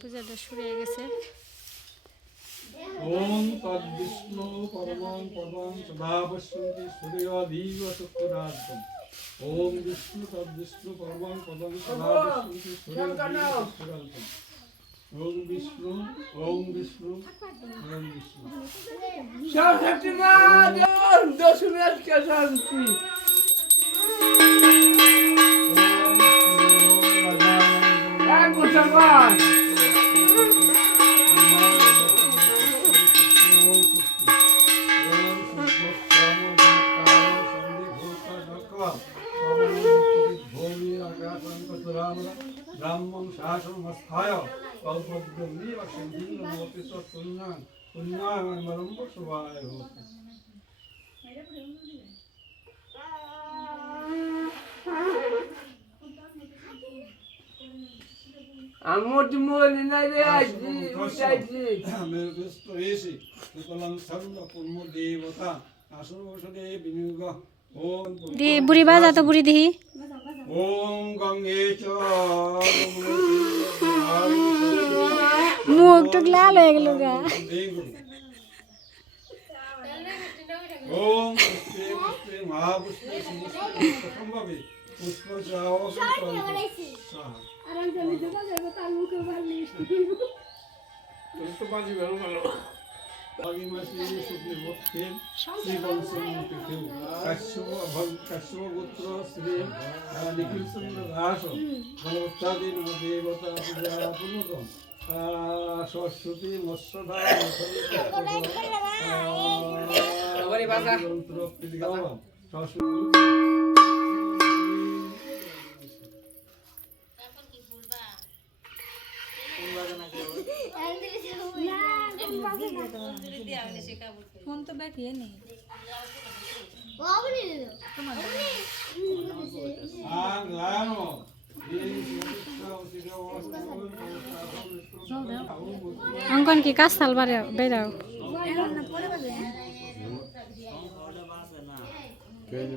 পূজাটা শুরু হয়ে গেছে। ওম তদ্বিষ্ণু পরমং পদং সদাবশ্যন্তি সূর্যদীব শুক্রার্ধম ওম বিষ্ণু তদ্বিষ্ণু পরমং পদং সদাবশ্যন্তি সূর্যদীব শুক্রার্ধম ওম বিষ্ণু ওম বিষ্ণু ওম বিষ্ণু। সরস্বতী মা দশমেশ শান্তি? Thank you so. পাল পথ জমি আর সেই দিন অপেশ্বর কল্যাণ কল্যাণ আর মরম্ব সবাই হোক বুড়ি বা যাত বুড়ি দিহি মুখ টুক লাল হয়ে গেল গা। ওম পুষ্পে পুষ্পে মহাপুষ্পে সমস্তে সম্ভবে? পুষ্প চাও তো বাজি ভালো ভালো। কাশ্যপ কাশ্যপ পুত্র শ্রী নিখিল চন্দ্র দাস বলবত্তাদীন দেবতা পূজা পুনঃ সরস্বতী মৎস্যধা সরস্বতী ফোন তো ব্যাগ ইয়ে নেই. অঙ্কন কি কাজ থাল বাড়ে বেরাও। যেতে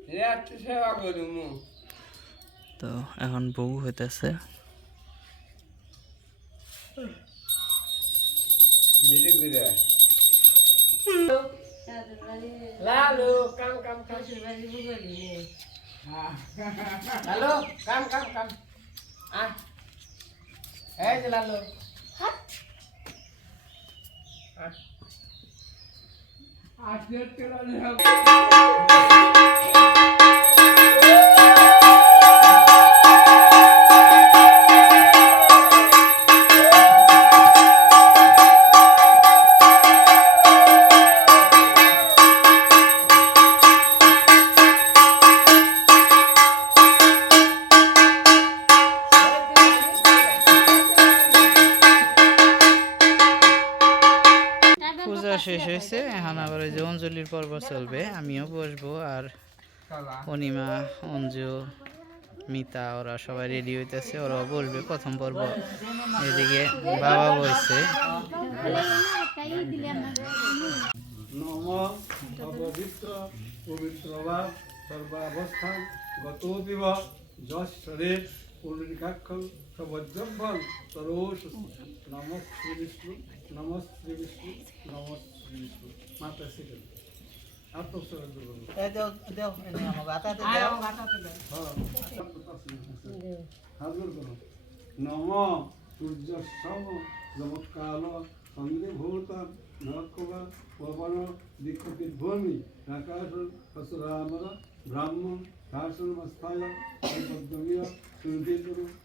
রাষ্ট্রবিন্দায় দশমিক ভূলো রাষ্ট্রবিন্দায় দশমিক রাষ্ট্রবিন্দায় দশমিক ভূলো একটু সেবা করি মু তো এখন বউ হইতেছে। বিজে করে লালু। কাম কাম কাম। লালু কাম কাম কাম। আ এই যে লালু। পূজা শেষ হয়েছে, এখন আবার যে অঞ্জলির পর্ব চলবে, আমিও বসবো আর অনিমা, অঞ্জু, মিতা, ওরা সবাই রেডি হইতেছে, ওরাও বসবে প্রথম পর্ব। এদিকে বাবা বসছে সবজ্জভ্যং তরোষ নম শ্রী বিষ্ণু নম শ্রী বিষ্ণু নম শ্রী বিষ্ণু। মাতা হাত নম সূর্য সম জমৎকাল সন্ধে ভূত নরক্ষবা পবন দীক্ষতি ভূমি আকাশ হসরামর ব্রাহ্ম শাসন মস্থায় পদ্মীয়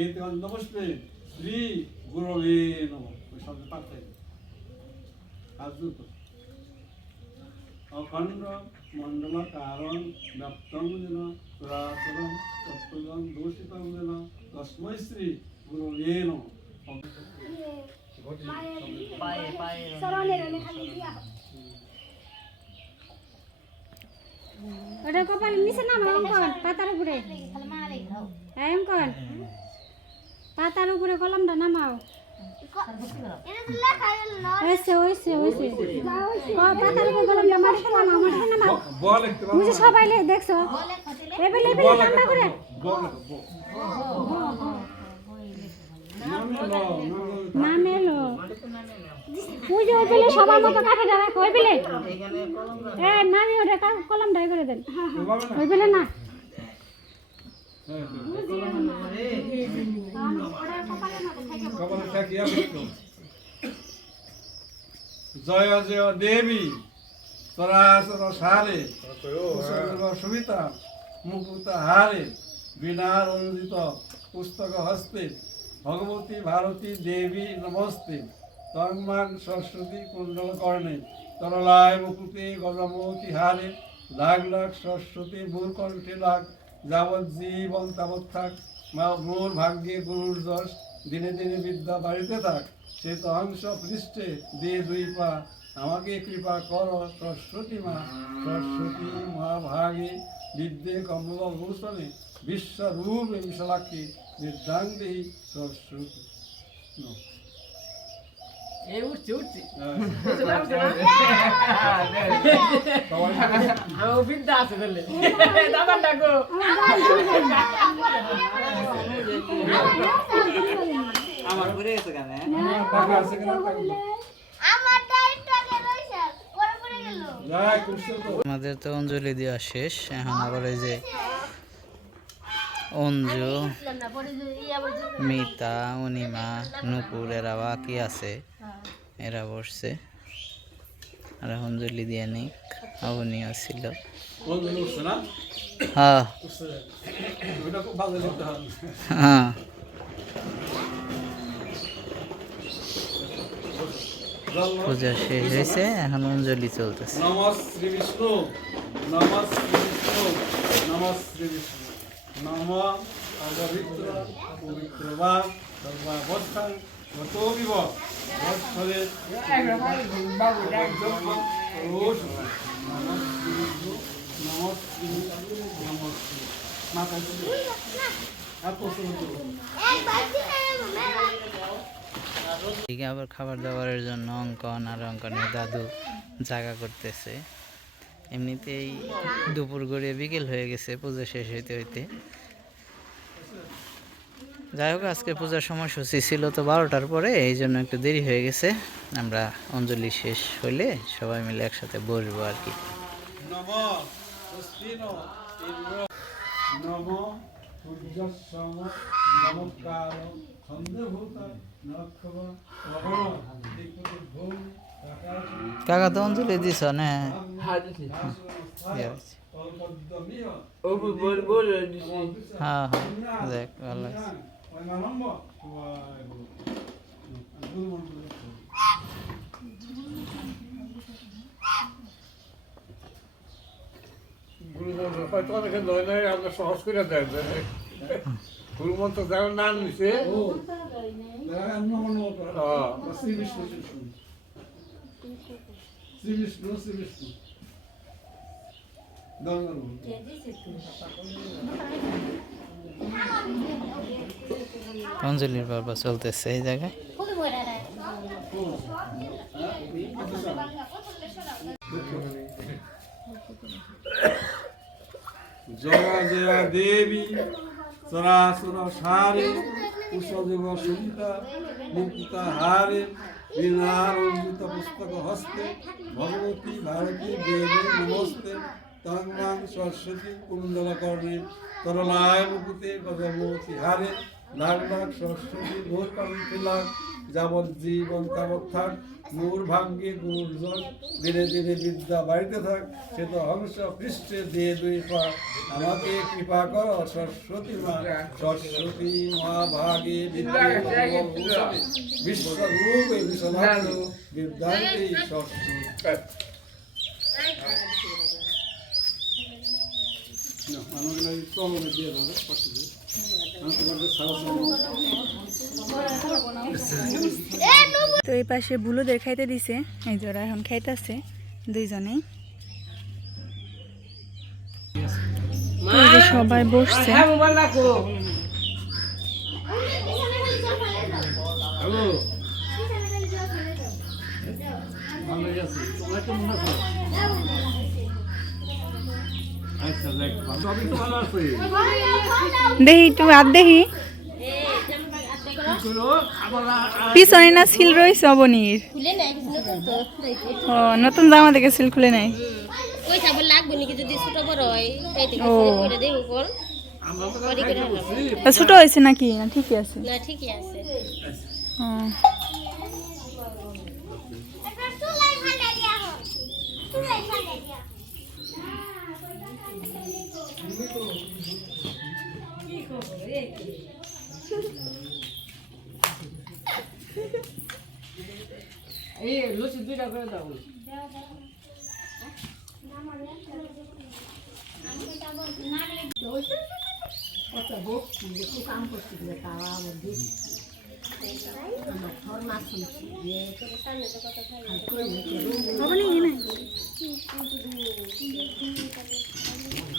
এই তো নমস্তে শ্রী গুরবে নম। ওই শব্দ পাঠাই অখণ্ড মণ্ডল কারণ ব্যপ্তং যেন চরাচরম তত্ত্বজন দূষিতং যেন তস্মৈ শ্রী গুরবে নম। পায়ে পায়ে ওটা কপালের নিচে নামা অঙ্কন পাতার উপরে। হ্যাঁ অঙ্কন। পাতার উপরে কলমটা নামাও। সবাই দেখছ? এবেলে এবেলে বল কান্না করে। বল নামে লো নাম এলো পুজো ওইবেলে সবার মতো কাঠে যারা ওইবেলে এখানে কলম এ নামি ওটা কলম ডাই করে দেন। না হ্যাঁ রে কপালে ঠাকিয়া বিষ্ণু জয় জয়, দেবী। চরাচর সারে। সুবিতা মুকুত হারে। বিনা রঞ্জিত পুস্তক হস্তে, ভগবতী ভারতী দেবী নমস্তে। তন্মাং সরস্বতী কুণ্ডল কর্ণে, তরলায় মুকুতে গজমতি হারে। লাখ লাখ সরস্বতী মূল কণ্ঠে লাখ যাবৎ জীবন তাবৎ থাক, মা- মোর ভাগ্যে গুরুর যশ, দিনে দিনে বিদ্যা বাড়িতে থাক। সে তো পৃষ্ঠে দিয়ে দুই পা, আমাকে কৃপা কর, সরস্বতী মা, সরস্বতী মহাভাগে বিদ্যে কমল ভূষণে, বিশ্বরূপে বিশালাক্ষী বিদ্যাঙ্গে সরস্বতী। উঠছে উঠছে বিদ্যা আছে দাদা ডাকো আমার ঘুরে গেছে কেন আমাদের তো অঞ্জলি দেওয়া শেষ এখন আবার এই যে অঞ্জু মিতা অনিমা নুপুর এরা বাকি আছে। এরা বসছে। আর অঞ্জলি দিয়ে নিক অবনীয় ছিল। হ্যাঁ। হ্যাঁ। পূজা শেষ হয়েছে এখন অঞ্জলি চলতেছে। নম শ্রী বিষ্ণু নম শ্রী বিষ্ণু নম শ্রী বিষ্ণু। নম অপবিত্র পবিত্রবান সর্বাবস্থান গত বিব বৎসরে আবার খাবার দাবারের জন্য অঙ্কন আর অঙ্কনের দাদু জায়গা করতেছে। এমনিতেই দুপুর গড়িয়ে বিকেল হয়ে গেছে পুজো শেষ হইতে হইতে যাই হোক আজকে পূজার সময়সূচি ছিল তো বারোটার পরে এই জন্য একটু দেরি হয়ে গেছে আমরা অঞ্জলি শেষ হইলে সবাই মিলে একসাথে বসবো আর কি নমস্কার কাকা তো অঞ্জলি দিছ না? হ্যাঁ দিছি। হ্যাঁ হ্যাঁ দেখ ভালো সহজ করে দেয় ফুলমন্ত যেন নাম নিছে ও তারা নম নম করে হ্যাঁ। শ্রী বিষ্ণু শ্রী বিষ্ণু শ্রী বিষ্ণু শ্রী অঞ্জলির পর্ব চলতেছে এই জায়গায়। জয়া জয়া দেবী চরাচর সারে কুশদেব সুমিতা মুক্তা হারে। বিনারঞ্জিত পুস্তক হস্তে ভগবতী ভারতী দেবী নমস্তে। তঙ্গাং সরস্বতী কুণ্ডল কর্ণে তরলায় মুকুতে গজমতি হারে। লাখ লাখ সরস্বতী ভোর লাখ যাবৎ জীবন তাবৎ থাক মূর ভাঙ্গে, গুর জন ধীরে ধীরে বিদ্যা বাড়িতে থাক, সে তো হংস পৃষ্ঠে দিয়ে দুই পা। আমাকে কৃপা কর, সরস্বতী মা সরস্বতী মা বিশ্বরূপে বিশ্বনাথ সরস্বতী না, আমার লাগে চলনে দিয়ে দাও পাশে দিয়ে। আমি তোমাদের সাহস তো এই পাশে বুলুদের খাইতে দিছে এই জোড়া এখন খাইতেছে দুইজনেই। সবাই বসছে ভালো আছে তোমরা তো আছি দেখি একটু আর আ- পিছনে না সিল রয়েছে অবনীর? ও, নতুন জামা দেখে সিল খুলে নাই? ছোট হয় ও। হয়েছে নাকি? না, ঠিকই আছে। না ঠিকই আছে ও, চুলাই ফাটা দিয়া হোক চুলাই ফাটা দিয়া এই লুচি দুইটা করে দাও অবনী এনে। সবই সবই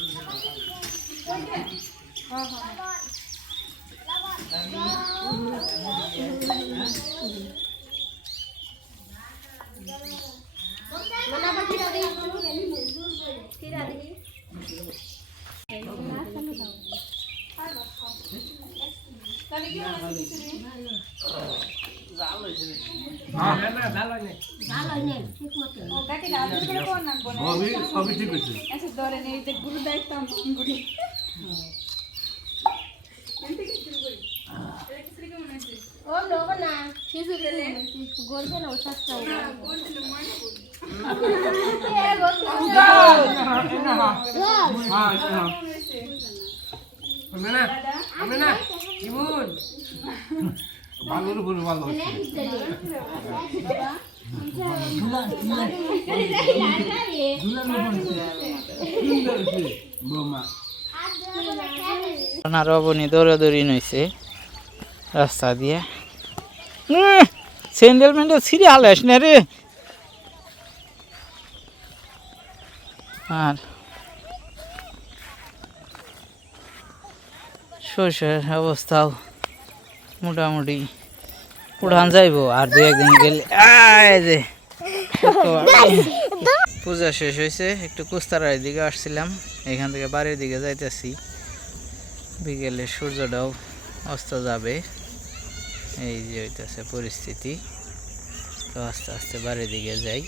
ঠিক আছে আচ্ছা ধরেন এই যে গুরু দায়িত্ব গুরু ভালোর উপরে বৌমা ওনার অবনী দৌড়াদৌড়ি নইছে। রাস্তা দিয়ে। স্যান্ডেল ম্যান্ডেল ছিঁড়ে হালাস রে। আর শস্যের অবস্থাও মোটামুটি উড়ান যাইব, আর দু একদিন গেলে যে পূজা শেষ হয়েছে, একটু কুস্তারার দিকে আসছিলাম, এখান থেকে বাড়ির দিকে যাইতেছি। বিকেলে সূর্যটাও অস্ত যাবে, এই যে হইতেছে পরিস্থিতি। তো আস্তে আস্তে বাড়ির দিকে যাই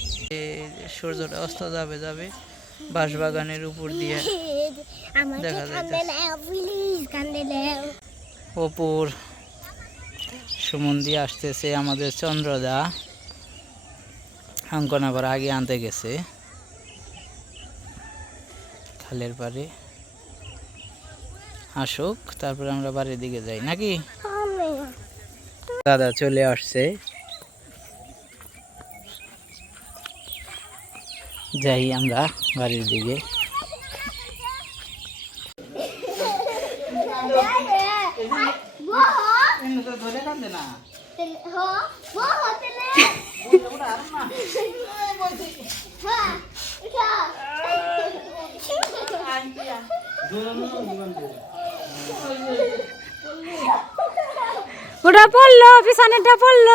এই যে সূর্যটা অস্ত যাবে যাবে বাঁশবাগানের উপর দিয়ে। দেখা নাও অপুর সুমন্দি আসতেছে আমাদের চন্দ্রদা। অঙ্কন আবার আগে আনতে গেছে। খালের পারে আসুক তারপরে আমরা বাড়ির দিকে যাই নাকি? দাদা চলে আসছে। যাই আমরা বাড়ির দিকে। ওটা পড়ল পিছনেরটা পড়ল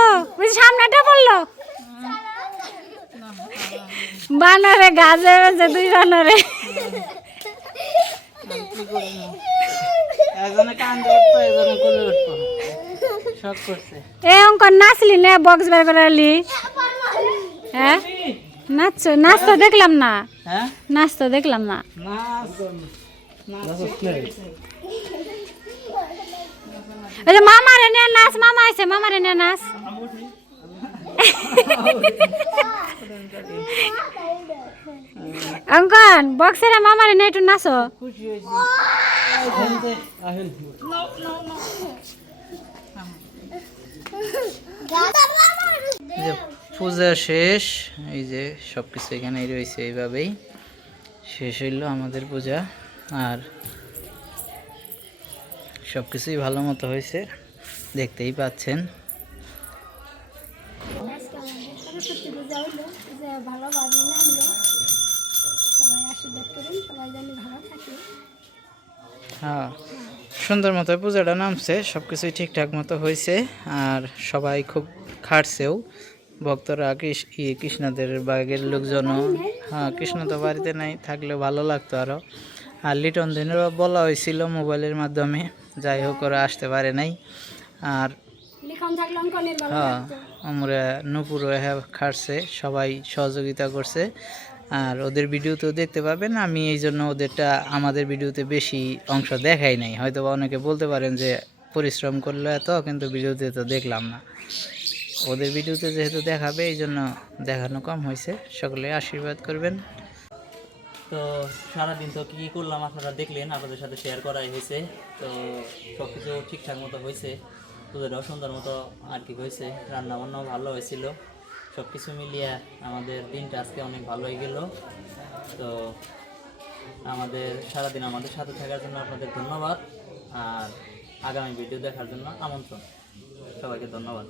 সামনেটা পড়ল। বানরে গাছে বেছে দুই বানরে। এ অঙ্কন নাচলি না বক্স করে আলি হ্যাঁ? নাচ নাচ তো দেখলাম না। হ্যাঁ? নাচ তো দেখলাম না। যে মামারে নিয়ে নাচ মামা আছে মামারে নিয়ে নাচ। অঙ্কন বক্সের মামারে নিয়ে একটু নাচো। পূজা শেষ, এই যে সব কিছু এখানেই রয়েছে এইভাবেই। শেষ হইল আমাদের পূজা, আর সব কিছুই ভালো মতো হয়েছে, দেখতেই পাচ্ছেন সরস্বতী পূজা হলো যে ভালোভাবে না হলো সবাই আশীর্বাদ করুন সবাই যেন ভালো থাকে হ্যাঁ সুন্দর মতো পূজাটা নামছে সব কিছুই ঠিকঠাক মতো হয়েছে আর সবাই খুব খাটছেও। ভক্তরা কৃষ্ণদের বাগের লোকজনও হ্যাঁ কৃষ্ণ তো বাড়িতে নাই থাকলে ভালো লাগতো আরও আর লিটন দিনেরও বলা হয়েছিল মোবাইলের মাধ্যমে যাই হোক ওরা আসতে পারে নাই। আর হ্যাঁ আমরা নুপুরও হ্যাঁ খাটছে সবাই সহযোগিতা করছে। আর ওদের ভিডিও তো দেখতে পাবেন। আমি এই জন্য ওদেরটা, আমাদের ভিডিওতে বেশি অংশ দেখাই নাই। হয়তো বা অনেকে বলতে পারেন যে, পরিশ্রম করল এত, কিন্তু ভিডিওতে তো দেখলাম না। ওদের ভিডিওতে যেহেতু দেখাবে, এই জন্য দেখানো কম হয়েছে। সকলে আশীর্বাদ করবেন। তো সারাদিন তো কী করলাম আপনারা দেখলেন, আপনাদের সাথে শেয়ার করাই হয়েছে। তো সব কিছু ঠিকঠাক মতো হয়েছে। পুজোটাও সুন্দর মতো আর কি হয়েছে। রান্না বান্নাও ভালো হয়েছিল। সব কিছু মিলিয়ে আমাদের দিনটা আজকে অনেক ভালো হয়ে গেল। তো আমাদের সারাদিন আমাদের সাথে থাকার জন্য আপনাদের ধন্যবাদ। আর আগামী ভিডিও দেখার জন্য আমন্ত্রণ। সবাইকে ধন্যবাদ।